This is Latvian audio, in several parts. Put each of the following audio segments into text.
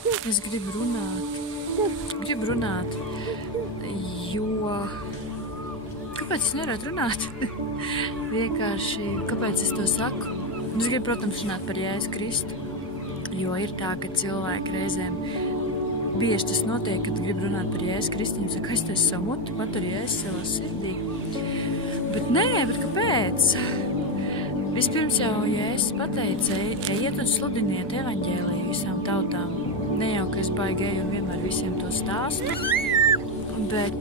Es gribu runāt, jo... Kāpēc es nevarētu runāt? Vienkārši, kāpēc es to saku? Es gribu, protams, runāt par Jēzu Kristu, jo ir tā, ka cilvēki reizēm bieži tas notiek, kad grib runāt par Jēzu Kristu, un saka, es taisa savu muti, patur Jēzu savā sirdī. Bet nē, bet kāpēc? Vispirms jau Jēzus pateica, ejiet un sludiniet evaņģēliju visām tautām. Ne jau, ka es baigi eju un vienmēr visiem to stāstu, bet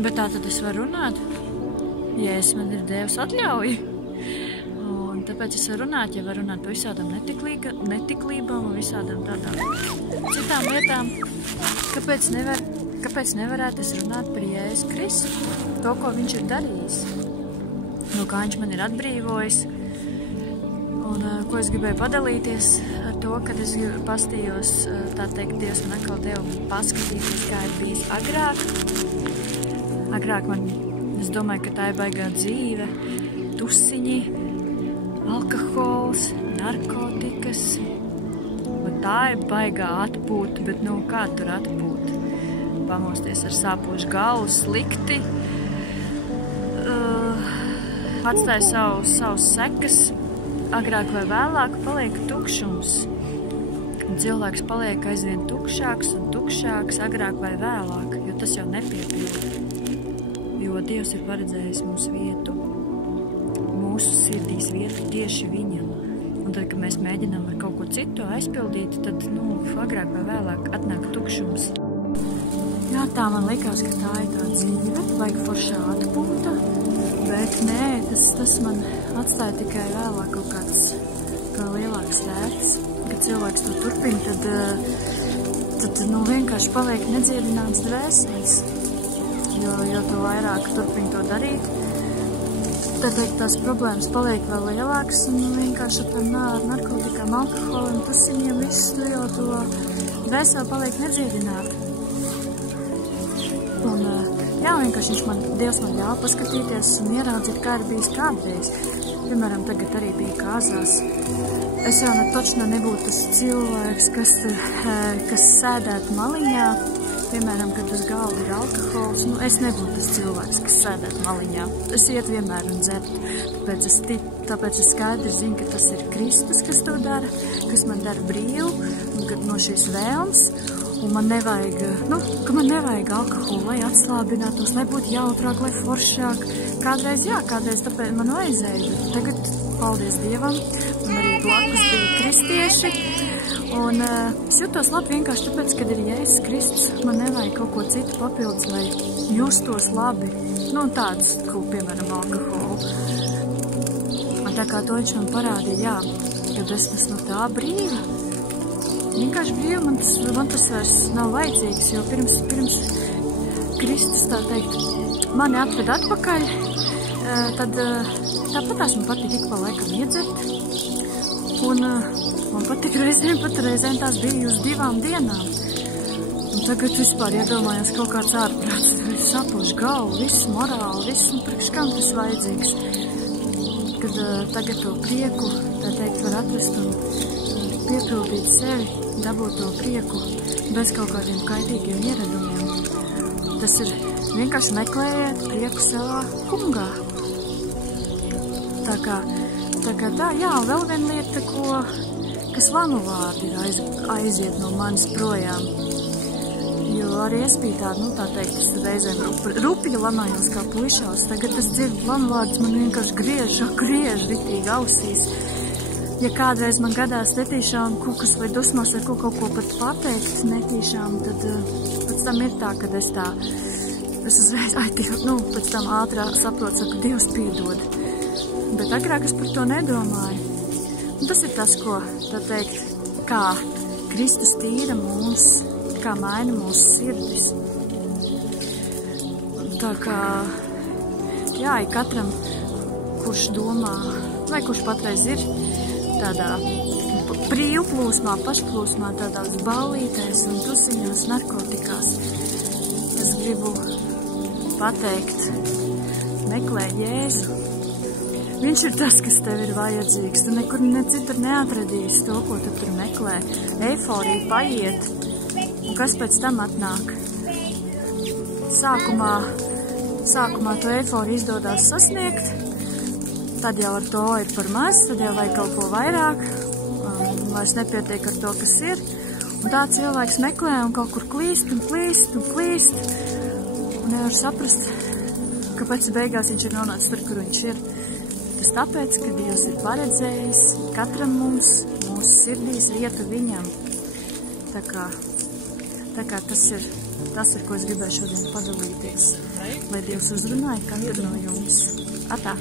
tā tad es varu runāt. Jēzus man ir devis atļauju. Un tāpēc es varu runāt, ja varu runāt par visādām netiklībām un visādām tādām citām lietām. Kāpēc nevarētu es runāt par Jēzu Kristu? To, ko viņš ir darījis. No kā viņš man ir atbrīvojis. Un ko es gribēju padalīties ar to, kad es pastījos, tā teikt, Dievs man atkal deva paskatīties, kā ir bijis agrāk. Agrāk es domāju, ka tā ir baigā dzīve, tusiņi, alkohols, narkotikas. Un tā ir baigā atpūta, bet kā tur atpūta? Pamosties ar sāpošu galvu, slikti, atstāja savus sekas, agrāk vai vēlāk paliek tukšums. Un cilvēks paliek aizvien tukšāks un tukšāks, agrāk vai vēlāk, jo tas jau nepiepilda. Jo Dievs ir paredzējis mums vietu, mūsu sirdīs vietu tieši viņam. Un tad, kad mēs mēģinām ar kaut ko citu aizpildīt, tad, agrāk vai vēlāk atnāk tukšums. Jā, tā man likās, ka tā ir tā dzīve, vajag foršā atpūta, bet nē, tas man atstāja tikai vēlāk kaut kāds lielāks vērts. Kad cilvēks to turpina, tad vienkārši paliek nedziedināts dvēseles. Jo tu vairāk turpini to darīt, tad tās problēmas paliek vēl lielākas un vienkārši ar narkotikām, alkoholu un tusiņiem viss jau to dvēseli paliek nedziedināta. Un jā, vienkārši Dievs man ļāva paskatīties un ieraudzīt, kā ir bijis kādreiz. Piemēram, tagad arī bija kāzās. Es jau točno nebūtu tas cilvēks, kas sēdētu maliņā. Piemēram, kad uz galda ir alkohols, es nebūtu tas cilvēks, kas sēdētu maliņā. Es iet vienmēr un dzert. Tāpēc es skaidri zinu, ka tas ir Kristus, kas to dara, kas man dara brīvu, un kad no šīs vēlmes. Un man nevajag alkoholu, lai atslābinātos, lai būtu jautrāk, lai foršāk. Kādreiz tāpēc man vajadzēja, bet tagad, paldies Dievam, un arī blakus bija kristieši. Un es jūtos labi vienkārši tāpēc, kad ir Jēzus Kristus, man nevajag kaut ko citu papildus, lai justos labi. Tāds, piemēram, alkoholu. Un tā kā to viņš man parādīja, kad es esmu tā brīva. Vienkārši brīvi man tas vairs nav vajadzīgs, jo pirms Kristus, tā teikt, mani atved atpakaļ, tad tāpatās man patīk ik pa laikam iedzert. Un man patīk reizēm tās bija uz 2 dienām. Un tagad vispār iedomājos kaut kāds ārprāts, sapošu galvu, viss morāli, viss, priekš kam tas vajadzīgs. Kad tagad to prieku, tā teikt, var atrast un piepildīt sevi, dabūt to prieku bez kaut kādiem kaitīgiem ieradumiem. Tas ir vienkārši meklējiet prieku savā kungā. Tā kā jā, vēl viena lieta, kas lanu vārdi aiziet no manis projām. Jo arī es biju tā teikt, es reizēm rupji lanājos kā puišās. Tagad es dzirdu lanu vārdus, man vienkārši griež ritīgi ausīs. Ja kādreiz man gadās netīšām kukas vai dusmās ar kaut ko pat pateikt netīšām, tad pēc tam ir tā, kad es uzreiz, pēc tam ātrā saprotu, saku, Dievs piedod. Bet agrāk es par to nedomāju. Un tas ir tas, ko, tā teikt, kā Kristus tīra mūs, kā maina mūsu sirdis. Tā kā, jā, katram, kurš domā, vai kurš patreiz ir tādā brīvplūsmā, pašplūsmā, tādās ballītēs un tusiņos, narkotikās. Es gribu pateikt, meklē Jēzu, Viņš ir tas, kas tev ir vajadzīgs. Tu nekur citur neatradīsi to, ko tu tur meklē. Eiforija paiet. Un kas pēc tam atnāk? Sākumā to eiforiju izdodās sasniegt. Tad jau ar to ir par maz, tad jau vajag kaut ko vairāk. Vairs nepietiek ar to, kas ir. Un tā cilvēks meklē un kaut kur klīst un klīst un klīst. Un nevar saprast, kāpēc beigās viņš ir nonācis tur, kur viņš ir. Tas tāpēc, ka Dievs ir paredzējis katram mums, mūsu sirdīs vietu viņam. Tā kā tas ir, ko es gribēju šodien padalīties. Lai Dievs uzrunāja katru no jums. Atā!